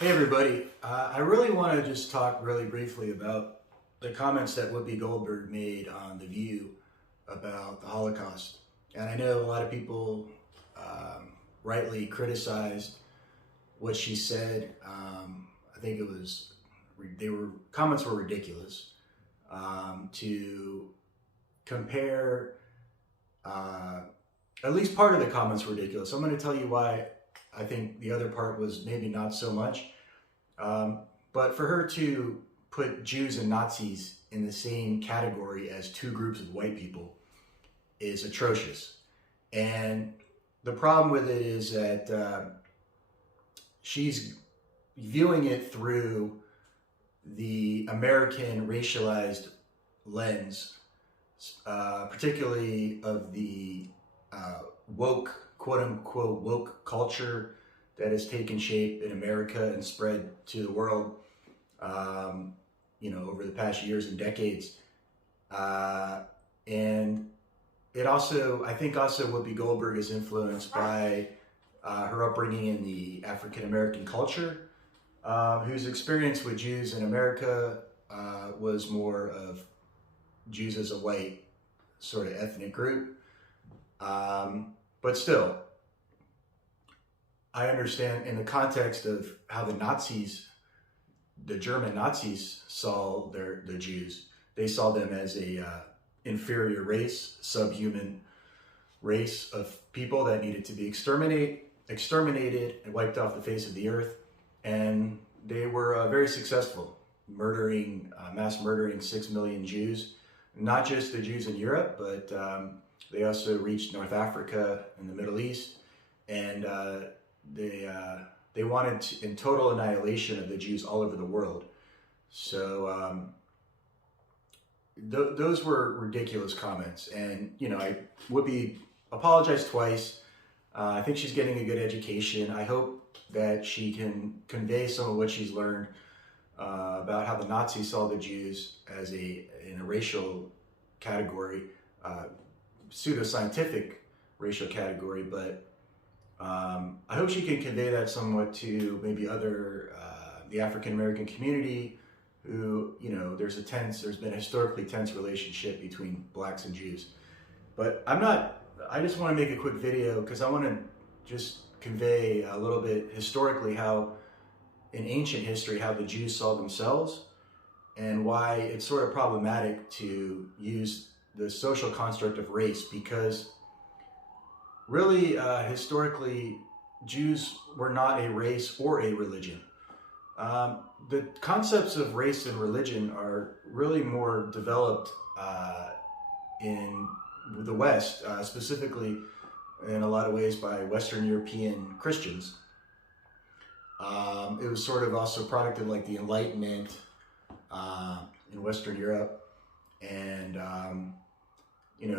Hey everybody, I really want to just talk really briefly about the comments that Whoopi Goldberg made on The View about the Holocaust. And I know a lot of people rightly criticized what she said. I think comments were ridiculous. To compare, at least part of the comments were ridiculous. I'm going to tell you why I think the other part was maybe not so much. But for her to put Jews and Nazis in the same category as two groups of white people is atrocious. And the problem with it is that she's viewing it through the American racialized lens, particularly of the woke, quote unquote, woke culture that has taken shape in America and spread to the world, over the past years and decades. And it also, I think also Whoopi Goldberg is influenced by her upbringing in the African-American culture, whose experience with Jews in America was more of Jews as a white sort of ethnic group. But still, I understand in the context of how the German Nazis saw the Jews. They saw them as a inferior race, subhuman race of people that needed to be exterminated and wiped off the face of the earth. And they were very successful, mass murdering 6 million Jews, not just the Jews in Europe, but they also reached North Africa and the Middle East, and they wanted in total annihilation of the Jews all over the world. So those were ridiculous comments, and Whoopi apologized twice. I think she's getting a good education. I hope that she can convey some of what she's learned about how the Nazis saw the Jews as in a racial category, pseudoscientific racial category, but I hope she can convey that somewhat to maybe the African American community, who, there's been a historically tense relationship between blacks and Jews. But I just want to make a quick video because I want to just convey a little bit historically how, in ancient history, how the Jews saw themselves and why it's sort of problematic to use the social construct of race, because really, historically, Jews were not a race or a religion. The concepts of race and religion are really more developed in the West, specifically in a lot of ways by Western European Christians. It was sort of also a product of like the Enlightenment in Western Europe, and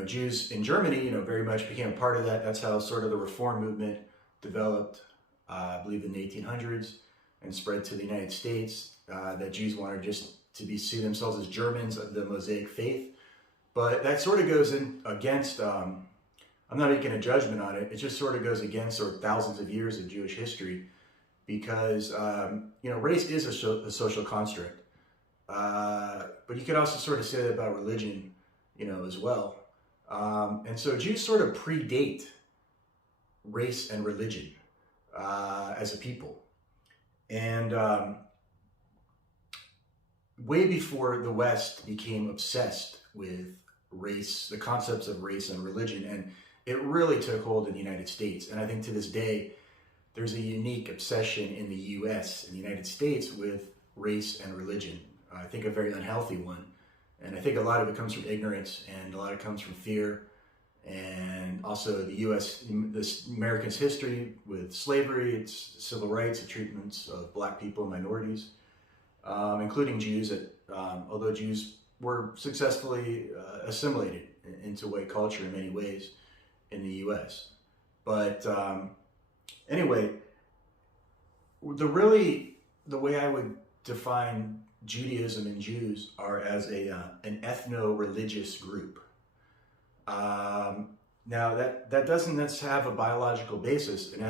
Jews in Germany, very much became a part of that. That's how sort of the Reform movement developed, I believe in the 1800s, and spread to the United States, that Jews wanted just to see themselves as Germans of the Mosaic faith. But that sort of goes in against, I'm not making a judgment on it, it just sort of goes against sort of thousands of years of Jewish history, because, race is a social construct. But you could also sort of say that about religion, as well. And so Jews sort of predate race and religion as a people. And way before the West became obsessed with race, the concepts of race and religion, and it really took hold in the United States. And I think to this day, there's a unique obsession in the US, in the United States, with race and religion. I think a very unhealthy one. And I think a lot of it comes from ignorance, and a lot of it comes from fear. And also America's history with slavery, its civil rights, the treatments of black people and minorities, including Jews, although Jews were successfully assimilated into white culture in many ways in the US. But anyway, the way I would define Judaism and Jews are as an ethno-religious group. Now that doesn't necessarily have a biological basis, an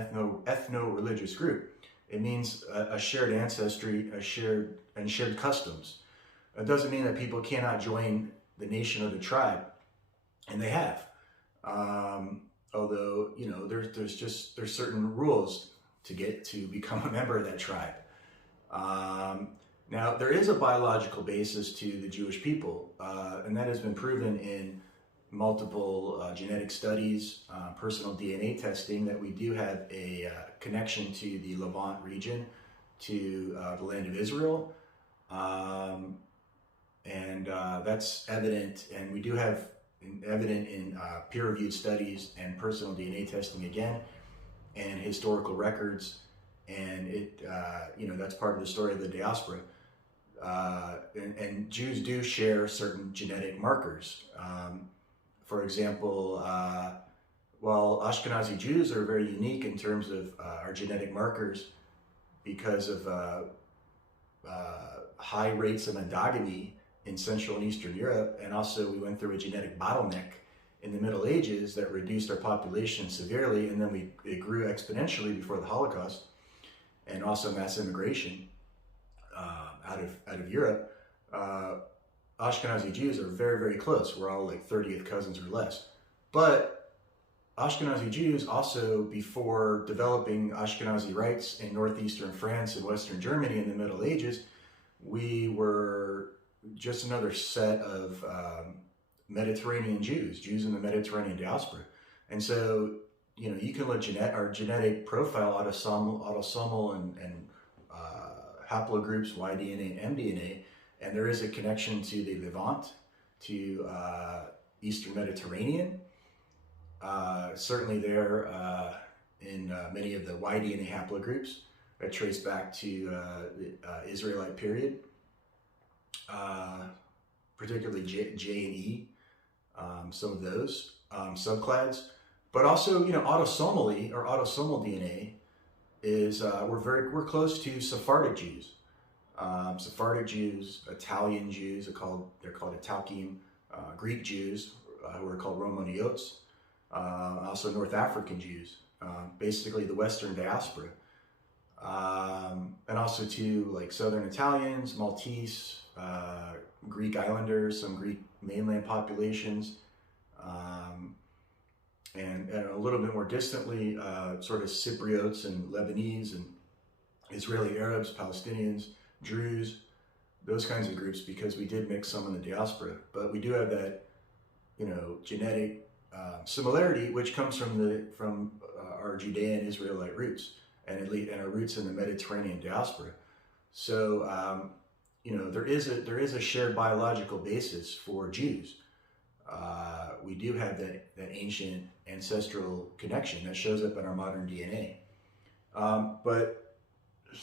ethno-religious group. It means a shared ancestry, shared customs. It doesn't mean that people cannot join the nation or the tribe, and they have. Although, you know, there's certain rules to get to become a member of that tribe. Now, there is a biological basis to the Jewish people, and that has been proven in multiple genetic studies, personal DNA testing, that we do have a connection to the Levant region, to the land of Israel. And that's evident, and we do have evident in peer-reviewed studies and personal DNA testing again, and historical records, and it, you know, that's part of the story of the diaspora. And Jews do share certain genetic markers. For example, while Ashkenazi Jews are very unique in terms of our genetic markers because of high rates of endogamy in Central and Eastern Europe, and also we went through a genetic bottleneck in the Middle Ages that reduced our population severely, and then it grew exponentially before the Holocaust, and also mass immigration out of Europe. Ashkenazi Jews are very, very close. We're all like 30th cousins or less. But Ashkenazi Jews also, before developing Ashkenazi rights in northeastern France and western Germany in the Middle Ages, we were just another set of Mediterranean Jews in the Mediterranean diaspora. And so, you know, you can look our genetic profile, autosomal and haplogroups, Y-DNA and mDNA, and there is a connection to the Levant, to Eastern Mediterranean. Certainly there in many of the Y-DNA haplogroups that trace back to the Israelite period, particularly J and E, some of those subclads. But also, you know, autosomally or autosomal DNA is we're close to Sephardic Jews. Sephardic Jews, Italian Jews they're called Italkim, Greek Jews who are called Romaniotes, also North African Jews, basically the Western diaspora, and also to like Southern Italians, Maltese, Greek Islanders, some Greek mainland populations, and a little bit more distantly, sort of Cypriots and Lebanese and Israeli Arabs, Palestinians, Druze, those kinds of groups, because we did mix some in the diaspora. But we do have that, you know, genetic similarity, which comes from our Judean Israelite roots and our roots in the Mediterranean diaspora. So, you know, there is a shared biological basis for Jews. We do have that ancient ancestral connection that shows up in our modern DNA. But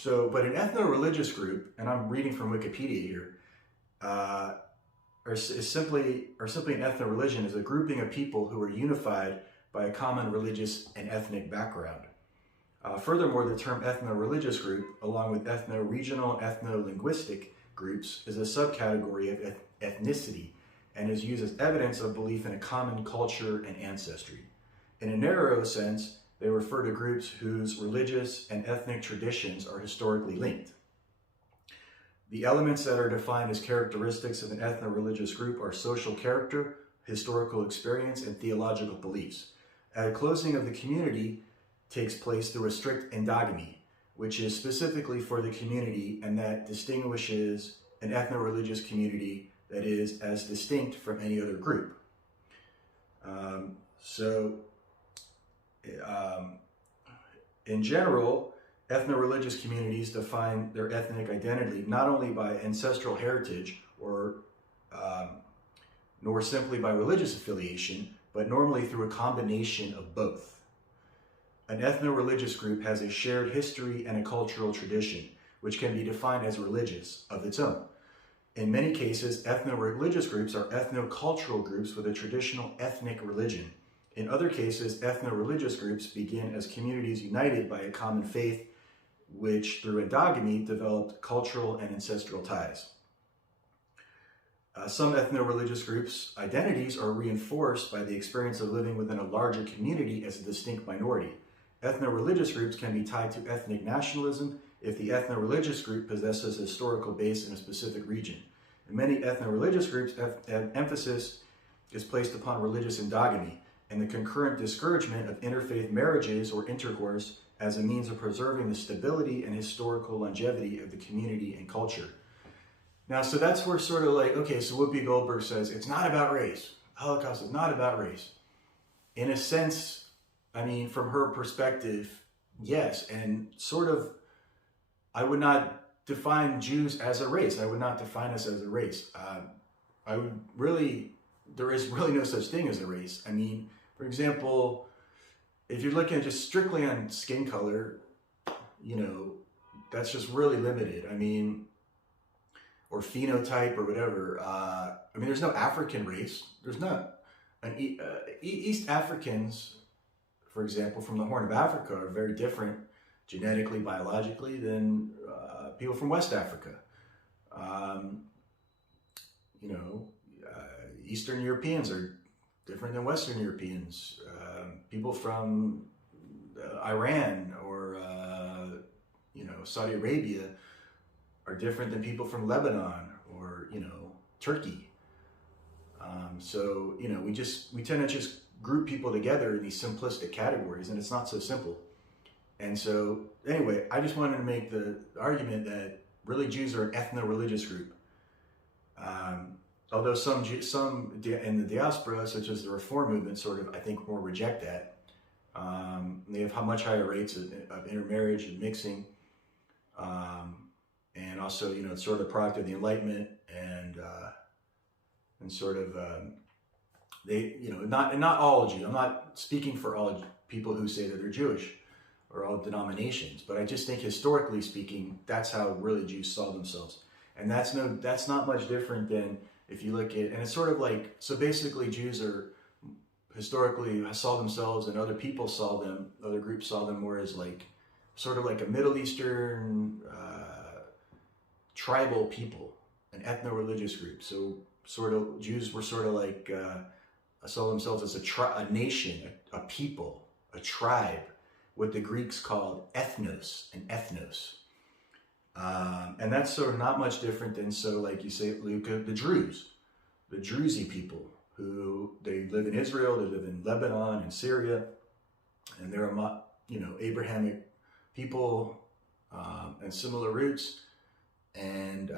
an ethno-religious group, and I'm reading from Wikipedia here, is simply an ethno-religion is a grouping of people who are unified by a common religious and ethnic background. Furthermore, the term ethno-religious group, along with ethno-regional and ethno-linguistic groups, is a subcategory of ethnicity and is used as evidence of belief in a common culture and ancestry. In a narrow sense, they refer to groups whose religious and ethnic traditions are historically linked. The elements that are defined as characteristics of an ethno-religious group are social character, historical experience, and theological beliefs. A closing of the community takes place through a strict endogamy, which is specifically for the community and that distinguishes an ethno-religious community that is as distinct from any other group. In general, ethno-religious communities define their ethnic identity not only by ancestral heritage nor simply by religious affiliation, but normally through a combination of both. An ethno-religious group has a shared history and a cultural tradition, which can be defined as religious of its own. In many cases, ethno-religious groups are ethno-cultural groups with a traditional ethnic religion. In other cases, ethno-religious groups begin as communities united by a common faith, which through endogamy developed cultural and ancestral ties. Some ethno-religious groups' identities are reinforced by the experience of living within a larger community as a distinct minority. Ethno-religious groups can be tied to ethnic nationalism if the ethno-religious group possesses a historical base in a specific region. In many ethno-religious groups, emphasis is placed upon religious endogamy and the concurrent discouragement of interfaith marriages or intercourse as a means of preserving the stability and historical longevity of the community and culture. Now, so that's where sort of like, okay, so Whoopi Goldberg says, it's not about race. Holocaust is not about race. In a sense, I mean, from her perspective, yes, and sort of, I would not define Jews as a race. I would not define us as a race. There is really no such thing as a race. I mean, for example, if you're looking just strictly on skin color, you know, that's just really limited. I mean, or phenotype or whatever. I mean, there's no African race. There's not. East Africans, for example, from the Horn of Africa are very different genetically, biologically than people from West Africa. Eastern Europeans are different than Western Europeans. People from Iran or Saudi Arabia are different than people from Lebanon or Turkey. We tend to just group people together in these simplistic categories, and it's not so simple. And so anyway, I just wanted to make the argument that really Jews are an ethno-religious group. Although some in the diaspora, such as the Reform movement, sort of, I think, more reject that. They have much higher rates of intermarriage and mixing. And also, it's sort of a product of the Enlightenment and sort of, not all Jews. I'm not speaking for all people who say that they're Jewish or all denominations, but I just think historically speaking, that's how really Jews saw themselves. And that's not much different than if you look at, and it's sort of like, so basically Jews are historically saw themselves, and other people saw them, other groups saw them more as like, sort of like a Middle Eastern tribal people, an ethno-religious group. So sort of Jews were sort of like, saw themselves as a nation, a people, a tribe, what the Greeks called ethnos, an ethnos. And that's sort of not much different than, so like you say, Luca, the Druze, the Druzy people, who they live in Israel, they live in Lebanon and Syria, and they're Abrahamic people and similar roots. And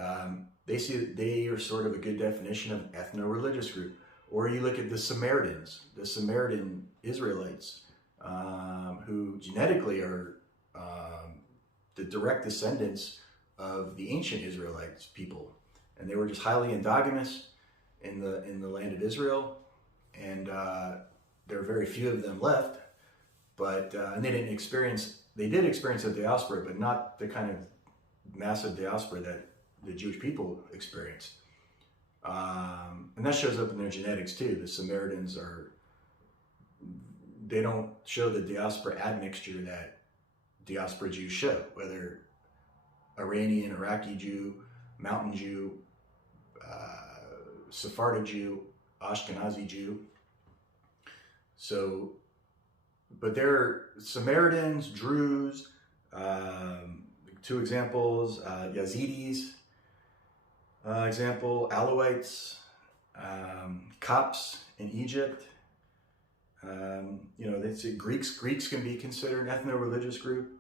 they see that they are sort of a good definition of ethno-religious group. Or you look at the Samaritans, the Samaritan Israelites, who genetically are the direct descendants of the ancient Israelites people, and they were just highly endogamous in the land of Israel, and there are very few of them left. But and they did experience a diaspora, but not the kind of massive diaspora that the Jewish people experienced. And that shows up in their genetics too. The Samaritans they don't show the diaspora admixture that diaspora Jews show, whether Iranian, Iraqi Jew, Mountain Jew, Sephardic Jew, Ashkenazi Jew. So, but they're Samaritans, Druze, two examples, Yazidis, example, Alawites, Copts in Egypt. They say Greeks can be considered an ethno-religious group.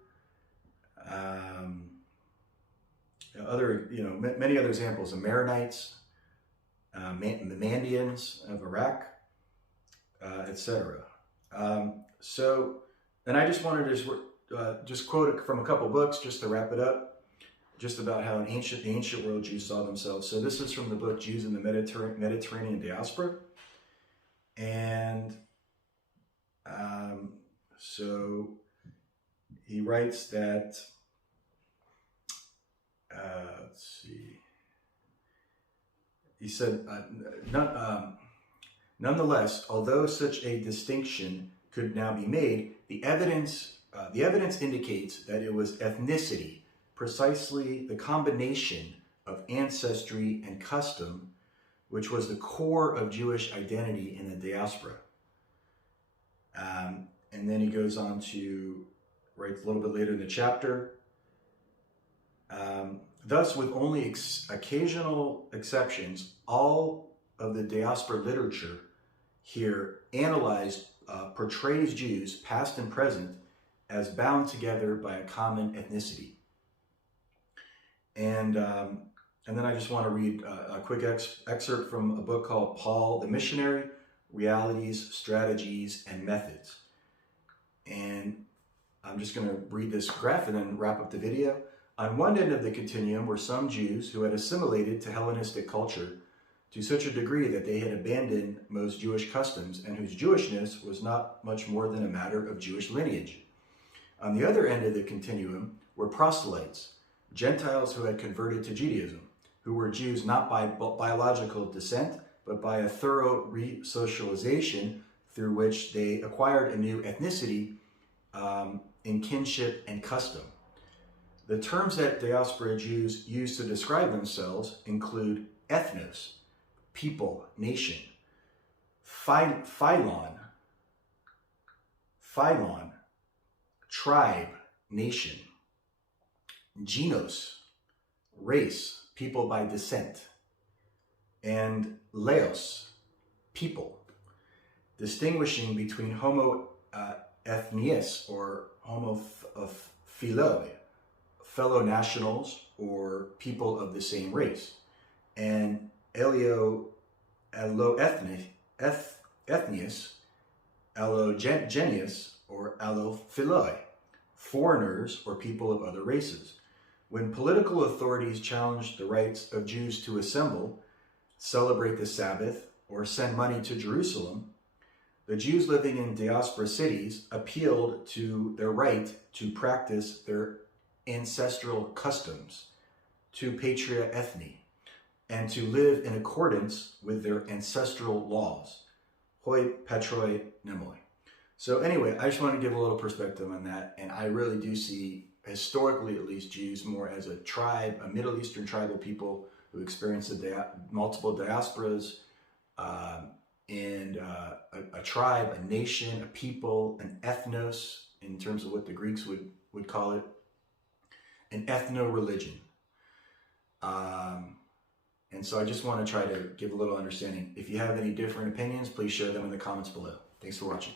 Many other examples, the Maronites, the Mandians of Iraq, etc. And I just wanted to just quote from a couple books just to wrap it up, just about how the ancient world Jews saw themselves. So this is from the book Jews in the Mediterranean Diaspora. And so he writes that, let's see, he said, nonetheless, although such a distinction could now be made, the evidence indicates that it was ethnicity, precisely the combination of ancestry and custom, which was the core of Jewish identity in the diaspora. And then he goes on to write a little bit later in the chapter. Thus, with only occasional exceptions, all of the diaspora literature here analyzed, portrays Jews, past and present, as bound together by a common ethnicity. And then I just want to read a quick excerpt from a book called Paul the Missionary, Realities, Strategies, and Methods. And I'm just going to read this graph and then wrap up the video. On one end of the continuum were some Jews who had assimilated to Hellenistic culture to such a degree that they had abandoned most Jewish customs and whose Jewishness was not much more than a matter of Jewish lineage. On the other end of the continuum were proselytes, Gentiles who had converted to Judaism, who were Jews not by biological descent, but by a thorough re-socialization through which they acquired a new ethnicity in kinship and custom. The terms that diaspora Jews use to describe themselves include ethnos, people, nation, phylon, tribe, nation, genos, race, people by descent, and laos, people, distinguishing between homo ethnies or homo philoi, fellow nationals or people of the same race, and ethnies, allogenius or allophiloi, foreigners or people of other races. When political authorities challenged the rights of Jews to assemble, celebrate the Sabbath, or send money to Jerusalem, the Jews living in diaspora cities appealed to their right to practice their ancestral customs, to patria ethni, and to live in accordance with their ancestral laws, hoi petroi nemoi. So anyway, I just want to give a little perspective on that, and I really do see, historically at least, Jews more as a tribe, a Middle Eastern tribal people who experienced multiple diasporas, and a tribe, a nation, a people, an ethnos, in terms of what the Greeks would call it, an ethno-religion. And so I just want to try to give a little understanding. If you have any different opinions, please share them in the comments below. Thanks for watching.